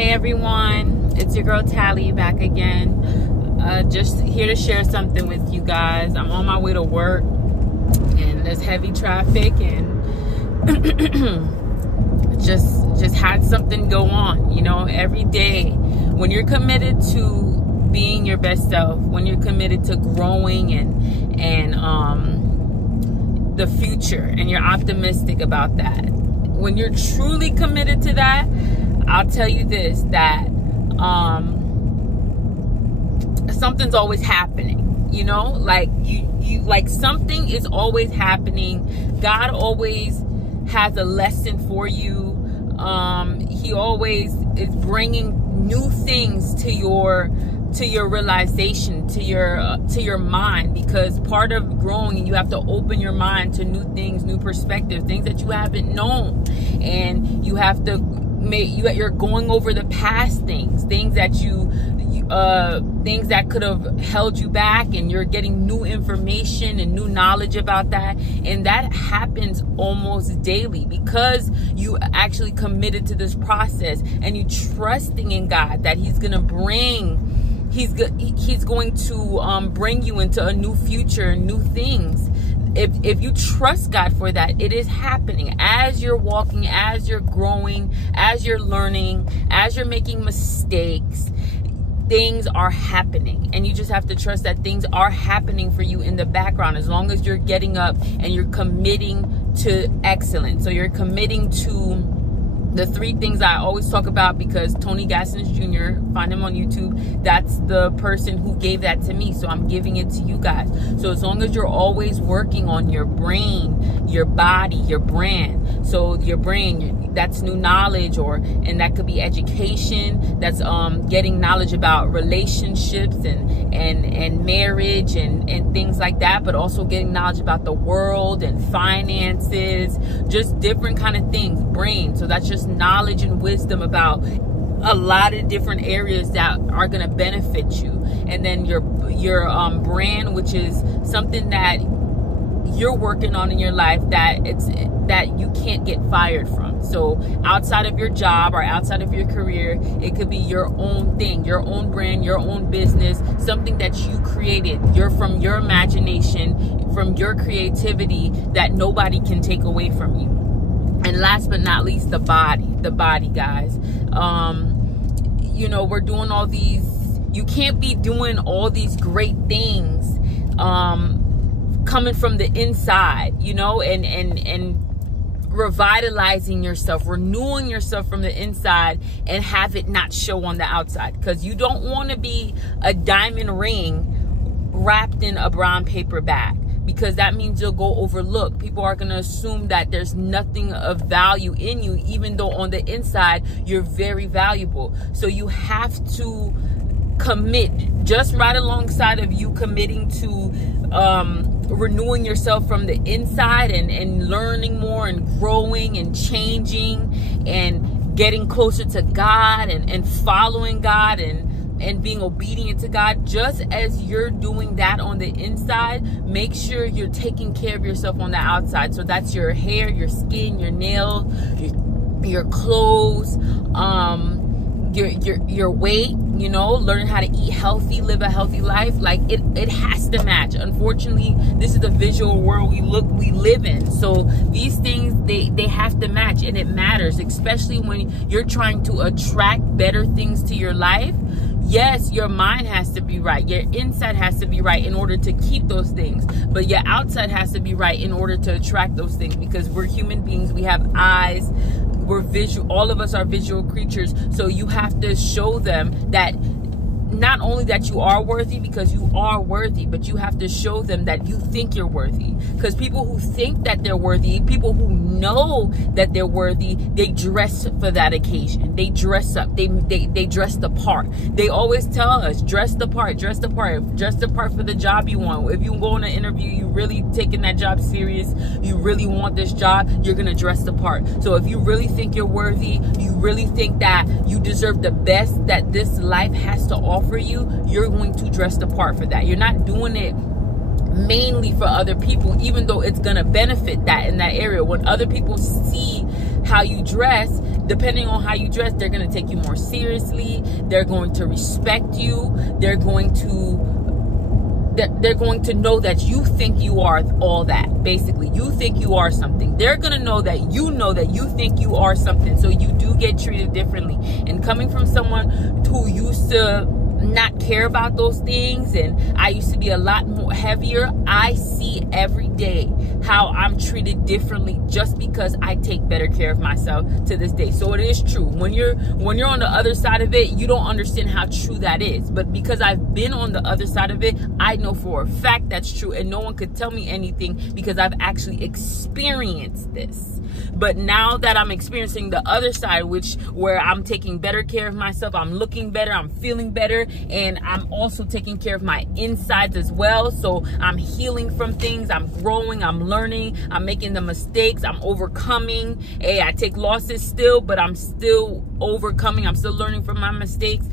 Hey everyone, it's your girl Tally back again. Just here to share something with you guys. I'm on my way to work and there's heavy traffic and just had something go on. You know, every day when you're committed to being your best self, when you're committed to growing and the future, and you're optimistic about that, when you're truly committed to that, I'll tell you this, that something's always happening. You know, like you like something is always happening. God always has a lesson for you. He always is bringing new things to your realization, to your mind, because part of growing, and you have to open your mind to new things, new perspectives, things that you haven't known, and you have to you're going over the past things that things that could have held you back, and you're getting new information and new knowledge about that. And that happens almost daily because you actually committed to this process and you trusting in God that He's going to bring you into a new future, new things. If you trust God for that, it is happening. As you're walking, as you're growing, as you're learning, as you're making mistakes, things are happening. And you just have to trust that things are happening for you in the background, as long as you're getting up and you're committing to excellence. So you're committing to the three things I always talk about, because Tony Gassens Jr., find him on YouTube, that's the person who gave that to me. So I'm giving it to you guys. So as long as you're always working on your brain, your body, your brand. So your brain, that's new knowledge, and that could be education. That's getting knowledge about relationships and marriage and things like that, but also getting knowledge about the world and finances, just different kind of things. Brain, so that's just knowledge and wisdom about a lot of different areas that are going to benefit you. And then your brand, which is something that you're working on in your life that you can't get fired from. So outside of your job or outside of your career, it could be your own thing, your own brand, your own business, something that you created. You're from your imagination, from your creativity, that nobody can take away from you. And last but not least, the body, guys. You know, we're doing all these, you can't be doing all these great things coming from the inside, you know, and revitalizing yourself, renewing yourself from the inside, and have it not show on the outside. Because you don't want to be a diamond ring wrapped in a brown paper bag, because that means you'll go overlooked. People are going to assume that there's nothing of value in you, even though on the inside you're very valuable. So you have to commit, just right alongside of you committing to renewing yourself from the inside and learning more and growing and changing and getting closer to God and following God and being obedient to God. Just as you're doing that on the inside, make sure you're taking care of yourself on the outside. So that's your hair, your skin, your nails, your clothes, your weight, you know, learn how to eat healthy, live a healthy life. Like it has to match. Unfortunately, this is the visual world we live in. So these things, they have to match, and it matters, especially when you're trying to attract better things to your life. Yes, your mind has to be right. Your inside has to be right in order to keep those things. But your outside has to be right in order to attract those things, because we're human beings. We have eyes. We're visual. All of us are visual creatures. So you have to show them that not only that you are worthy, because you are worthy, but you have to show them that you think you're worthy. Because people who think that they're worthy, people who know that they're worthy, they dress for that occasion. They dress up. They dress the part. They always tell us, dress the part, dress the part, dress the part for the job you want. If you go on an interview, you really taking that job serious, you really want this job, you're going to dress the part. So if you really think you're worthy, you really think that you deserve the best that this life has to offer you, you're going to dress the part for that. You're not doing it mainly for other people, even though it's going to benefit that in that area. When other people see how you dress, depending on how you dress, they're going to take you more seriously. They're going to respect you. They're going to know that you think you are all that. Basically, you think you are something. They're going to know that you think you are something. So you do get treated differently. And coming from someone who used to not care about those things, and I used to be a lot more heavier, I see every day how I'm treated differently just because I take better care of myself to this day. So it is true. When you're on the other side of it, you don't understand how true that is. But because I've been on the other side of it, I know for a fact that's true, and no one could tell me anything because I've actually experienced this. But now that I'm experiencing the other side, where I'm taking better care of myself, I'm looking better, I'm feeling better, and I'm also taking care of my insides as well. So I'm healing from things, I'm growing, I'm learning, I'm making the mistakes, I'm overcoming. Hey, I take losses still, but I'm still overcoming, I'm still learning from my mistakes.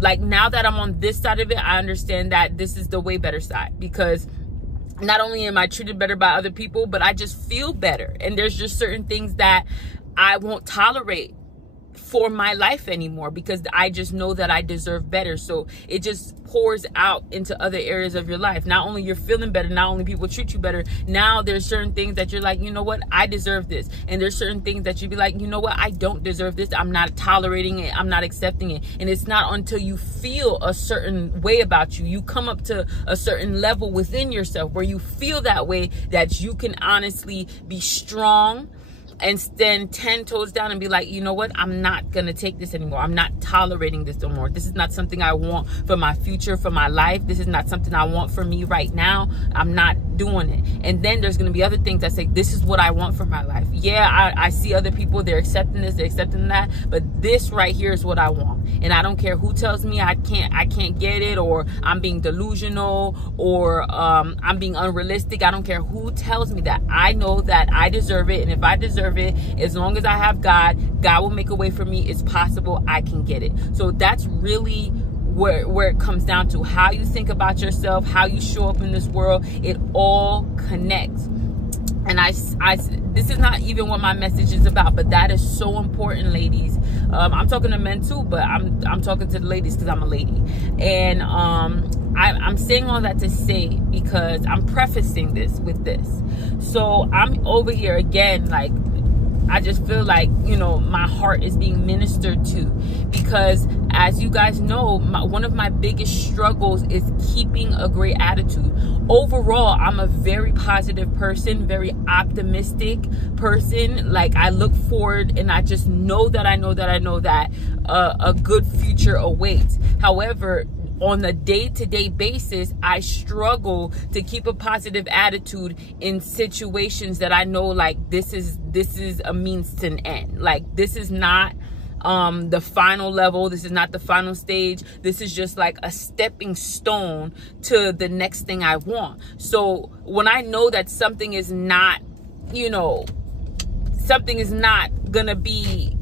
Like, now that I'm on this side of it, I understand that this is the way better side, because not only am I treated better by other people, but I just feel better. And there's just certain things that I won't tolerate for my life anymore, because I just know that I deserve better. So it just pours out into other areas of your life. Not only you're feeling better, not only people treat you better, now there's certain things that you're like, you know what, I deserve this. And there's certain things that you'd be like, you know what, I don't deserve this. I'm not tolerating it. I'm not accepting it. And it's not until you feel a certain way about you, you come up to a certain level within yourself where you feel that way, that you can honestly be strong and stand 10 toes down and be like, you know what, I'm not gonna take this anymore. I'm not tolerating this no more. This is not something I want for my future, for my life. This is not something I want for me right now. I'm not doing it. And then there's gonna be other things that say, this is what I want for my life. Yeah, I see other people, they're accepting this, they're accepting that, but this right here is what I want. And I don't care who tells me I can't get it, or I'm being delusional, or I'm being unrealistic. I don't care who tells me that. I know that I deserve it, and if I deserve it, as long as I have God will make a way for me. It's possible. I can get it. So that's really where it comes down to. How you think about yourself, how you show up in this world, it all connects. And this is not even what my message is about, but that is so important, ladies. I'm talking to men too, but I'm talking to the ladies because I'm a lady. And I'm saying all that to say, because I'm prefacing this with this. So I'm over here again, like, I just feel like, you know, my heart is being ministered to, because as you guys know, one of my biggest struggles is keeping a great attitude. Overall, I'm a very positive person, very optimistic person. Like, I look forward, and I just know that a good future awaits. However, on a day-to-day basis, I struggle to keep a positive attitude in situations that I know, like, this is a means to an end. Like, this is not the final level. This is not the final stage. This is just like a stepping stone to the next thing I want. So when I know that something is not, you know, something is not gonna be,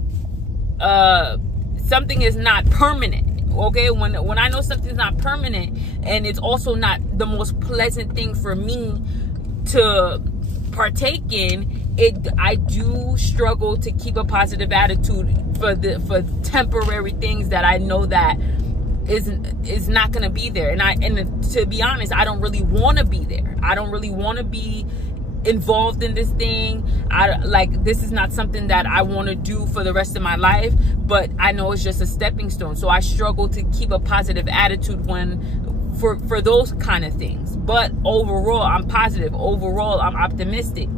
something is not permanent. Okay, when I know something's not permanent, and it's also not the most pleasant thing for me to partake in, I do struggle to keep a positive attitude for temporary things that I know that is not going to be there. And to be honest, I don't really want to be there. I don't really want to be involved in this thing. This is not something that I want to do for the rest of my life, but I know it's just a stepping stone. So I struggle to keep a positive attitude for those kind of things. But overall, I'm positive. Overall, I'm optimistic.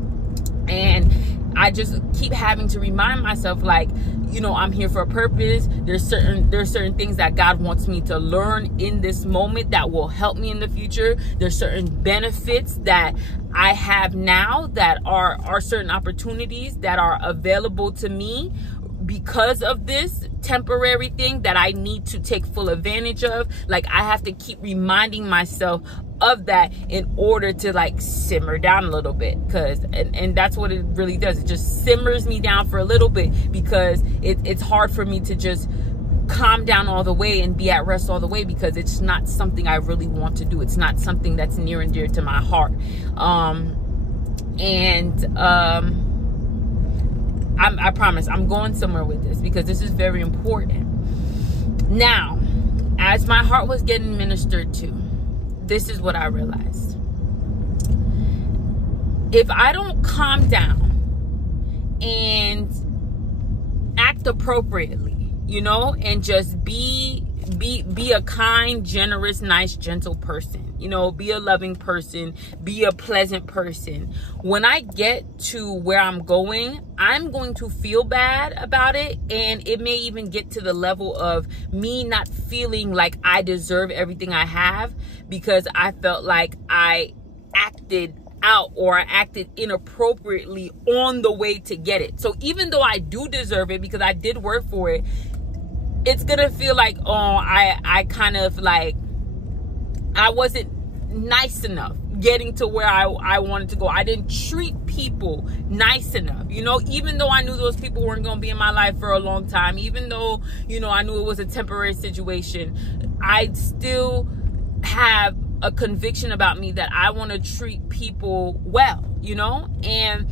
And I just keep having to remind myself, like, you know, I'm here for a purpose. There's certain things that God wants me to learn in this moment that will help me in the future. There's certain benefits that I have now that are certain opportunities that are available to me because of this temporary thing that I need to take full advantage of. Like, I have to keep reminding myself of that in order to, like, simmer down a little bit, and that's what it really does. It just simmers me down for a little bit, because it's hard for me to just calm down all the way and be at rest all the way, because it's not something I really want to do. It's not something that's near and dear to my heart. I promise I'm going somewhere with this, because this is very important. Now, as my heart was getting ministered to, this is what I realized. If I don't calm down and act appropriately, you know, and just be a kind, generous, nice, gentle person, you know, be a loving person, be a pleasant person. When I get to where I'm going to feel bad about it, and it may even get to the level of me not feeling like I deserve everything I have, because I felt like I acted out or I acted inappropriately on the way to get it. So even though I do deserve it because I did work for it, it's gonna feel like, oh, I kind of like, I wasn't nice enough getting to where I wanted to go. I didn't treat people nice enough, you know, even though I knew those people weren't going to be in my life for a long time, even though, you know, I knew it was a temporary situation. I still have a conviction about me that I want to treat people well, you know, and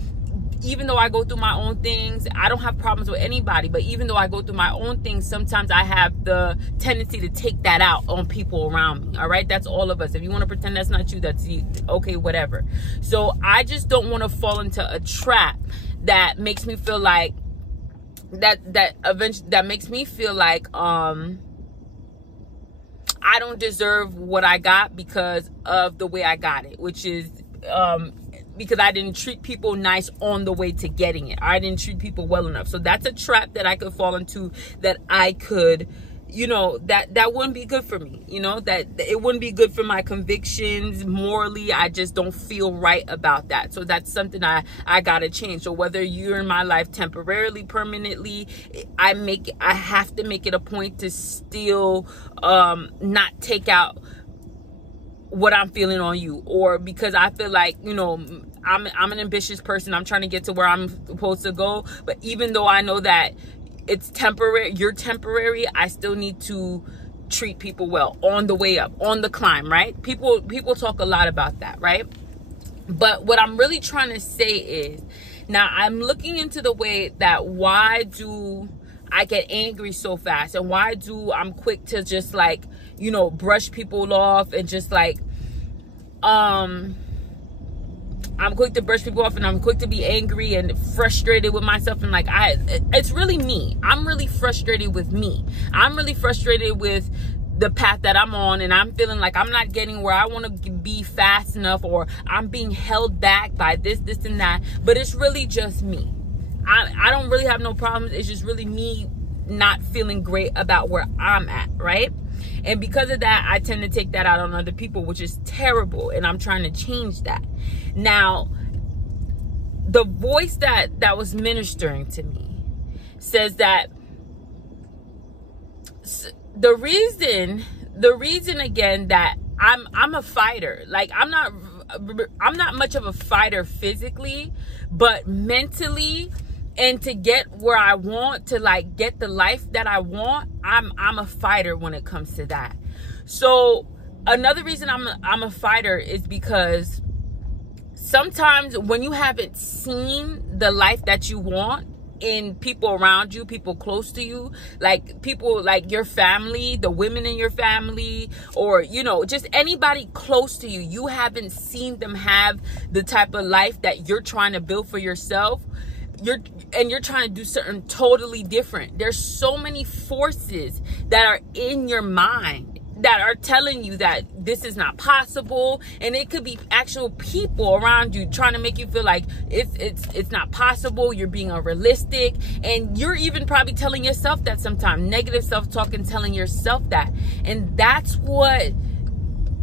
even though I go through my own things, I don't have problems with anybody, but even though I go through my own things, sometimes I have the tendency to take that out on people around me. All right, that's all of us. If you want to pretend that's not you, that's you. Okay, whatever. So I just don't want to fall into a trap that makes me feel like that makes me feel like I don't deserve what I got because of the way I got it, which is because I didn't treat people nice on the way to getting it. I didn't treat people well enough. So that's a trap that I could fall into, that I could, you know, that wouldn't be good for me. You know, that it wouldn't be good for my convictions. Morally, I just don't feel right about that. So that's something I gotta change. So whether you're in my life temporarily, permanently, I have to make it a point to still not take out what I'm feeling on you, or because I feel like, you know, I'm an ambitious person. I'm trying to get to where I'm supposed to go. But even though I know that it's temporary, you're temporary, I still need to treat people well on the way up, on the climb, right? People talk a lot about that, right? But what I'm really trying to say is, now I'm looking into the way that why do I get angry so fast, and why do I'm quick to just like, you know, brush people off, and just like I'm quick to brush people off, and I'm quick to be angry and frustrated with myself, and like it's really me. I'm really frustrated with me. I'm really frustrated with the path that I'm on, and I'm feeling like I'm not getting where I want to be fast enough, or I'm being held back by this and that. But it's really just me. I don't really have no problems. It's just really me not feeling great about where I'm at, right? And because of that, I tend to take that out on other people, which is terrible. And I'm trying to change that. Now, the voice that was ministering to me says that the reason again that I'm a fighter. Like I'm not much of a fighter physically, but mentally, and to get where I want, to like get the life that I want, I'm a fighter when it comes to that. So another reason I'm a fighter is because sometimes when you haven't seen the life that you want in people around you, people close to you, like people like your family, the women in your family, or, you know, just anybody close to you, you haven't seen them have the type of life that you're trying to build for yourself. You're trying to do something totally different. There's so many forces that are in your mind that are telling you that this is not possible, and it could be actual people around you trying to make you feel like it's not possible. You're being unrealistic, and you're even probably telling yourself that sometimes, negative self-talk, and telling yourself that. And that's what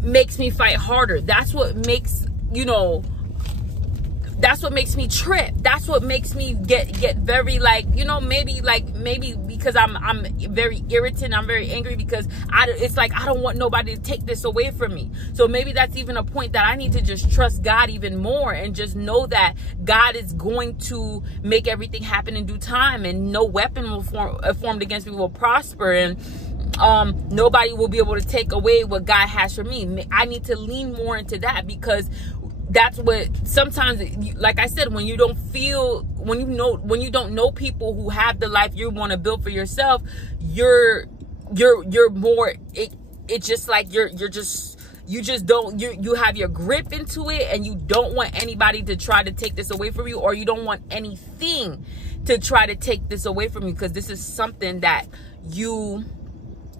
makes me fight harder. That's what makes, you know, that's what makes me trip. That's what makes me get very like, you know, maybe because I'm very irritant. I'm very angry because it's like I don't want nobody to take this away from me. So maybe that's even a point that I need to just trust God even more, and just know that God is going to make everything happen in due time, and no weapon will formed against me will prosper, and nobody will be able to take away what God has for me. I need to lean more into that, because that's what sometimes, like I said, when you don't know people who have the life you want to build for yourself, you're more, it's just like you have your grip into it, and you don't want anybody to try to take this away from you, or you don't want anything to try to take this away from you, because this is something that you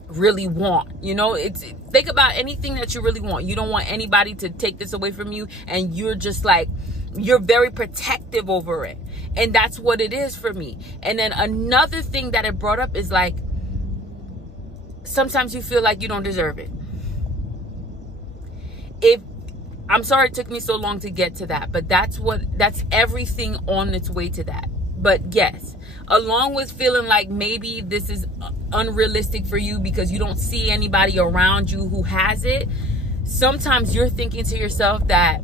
really want. You know, think about anything that you really want. You don't want anybody to take this away from you, and you're just like, you're very protective over it. And that's what it is for me. And then another thing that it brought up is like, sometimes you feel like you don't deserve it. I'm sorry it took me so long to get to that, but that's everything on its way to that. But yes, along with feeling like maybe this is unrealistic for you because you don't see anybody around you who has it, sometimes you're thinking to yourself that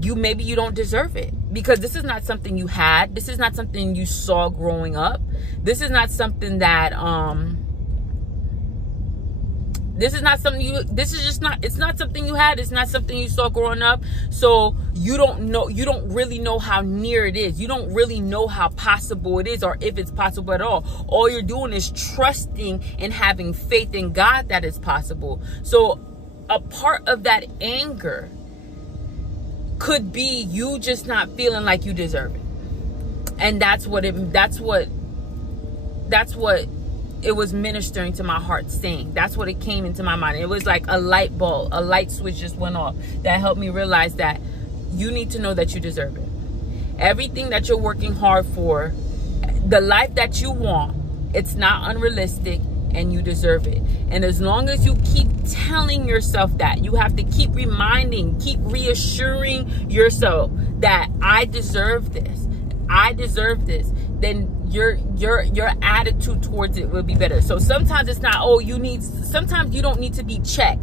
maybe you don't deserve it, because this is not something you had. This is not something you saw growing up. This is not something that it's not something you had. It's not something you saw growing up. So you don't really know how near it is. You don't really know how possible it is, or if it's possible at all. All you're doing is trusting and having faith in God that it's possible. So a part of that anger could be you just not feeling like you deserve it. And that's what it was ministering to my heart saying. That's what it came into my mind. It was like a light bulb, a light switch just went off that helped me realize that you need to know that you deserve it. Everything that you're working hard for, the life that you want, it's not unrealistic, and you deserve it. And as long as you keep telling yourself that, you have to keep reminding, keep reassuring yourself that I deserve this, then your attitude towards it will be better. So sometimes it's not, sometimes you don't need to be checked.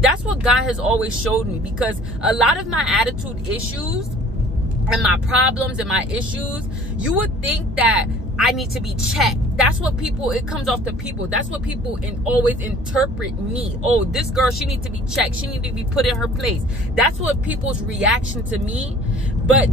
That's what God has always showed me, because a lot of my attitude issues and my problems and my issues, you would think that I need to be checked. That's what it comes off to people. That's what people always interpret me. Oh, this girl, she needs to be checked. She needs to be put in her place. That's what people's reaction to me. But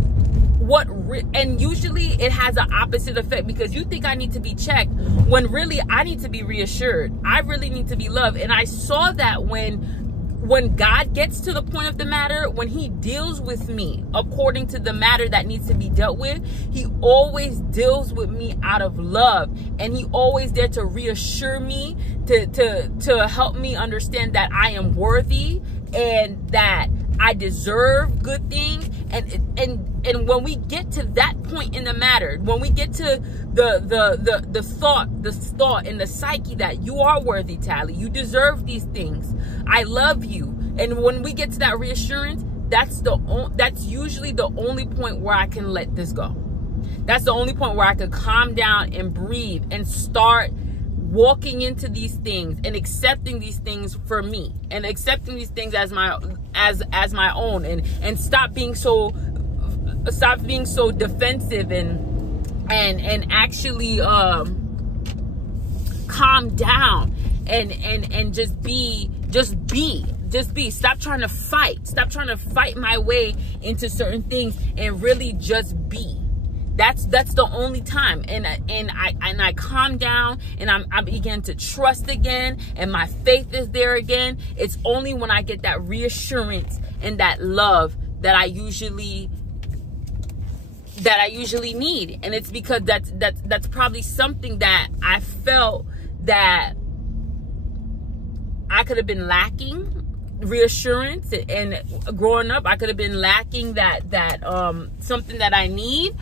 and usually it has an opposite effect, because you think I need to be checked when really I need to be reassured. I really need to be loved. And I saw that when God gets to the point of the matter, when he deals with me according to the matter that needs to be dealt with, he always deals with me out of love, and he always there to reassure me, to help me understand that I am worthy and that I deserve good things. And when we get to that point in the matter, when we get to the thought and the psyche that you are worthy, Tally, you deserve these things, I love you, and when we get to that reassurance, that's usually the only point where I can let this go. That's the only point where I could calm down and breathe and start walking into these things and accepting these things for me, and accepting these things as my own, and stop being so defensive and actually calm down and just be. Stop trying to fight my way into certain things, and really just be. That's the only time, and I calm down, and I begin to trust again, and my faith is there again. It's only when I get that reassurance and that love that I usually need, and it's because that's probably something that I felt that I could have been lacking. Reassurance, and growing up I could have been lacking that something that I need,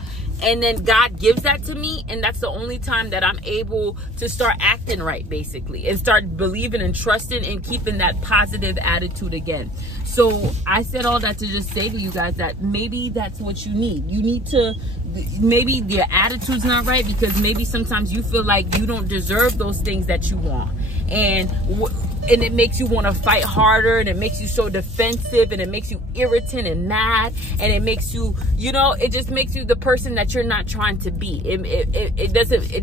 and then God gives that to me, and that's the only time that I'm able to start acting right, basically, and start believing and trusting and keeping that positive attitude again. So I said all that to just say to you guys that maybe that's what you need. You need to, maybe your attitude's not right, because maybe sometimes you feel like you don't deserve those things that you want, and it makes you want to fight harder, and it makes you so defensive, and it makes you irritant and mad, and it makes you, it just makes you the person that you're not trying to be. It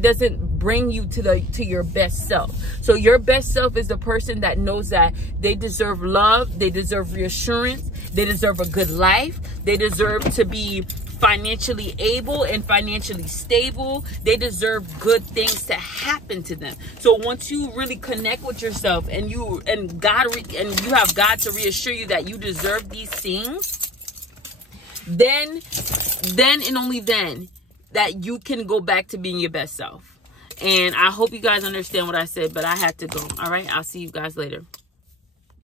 doesn't bring you to your best self. So your best self is the person that knows that they deserve love, they deserve reassurance, they deserve a good life, they deserve to be financially able and financially stable. They deserve good things to happen to them. So once you really connect with yourself and you have God to reassure you that you deserve these things, then and only then that you can go back to being your best self. And I hope you guys understand what I said, but I had to go. All right, I'll see you guys later.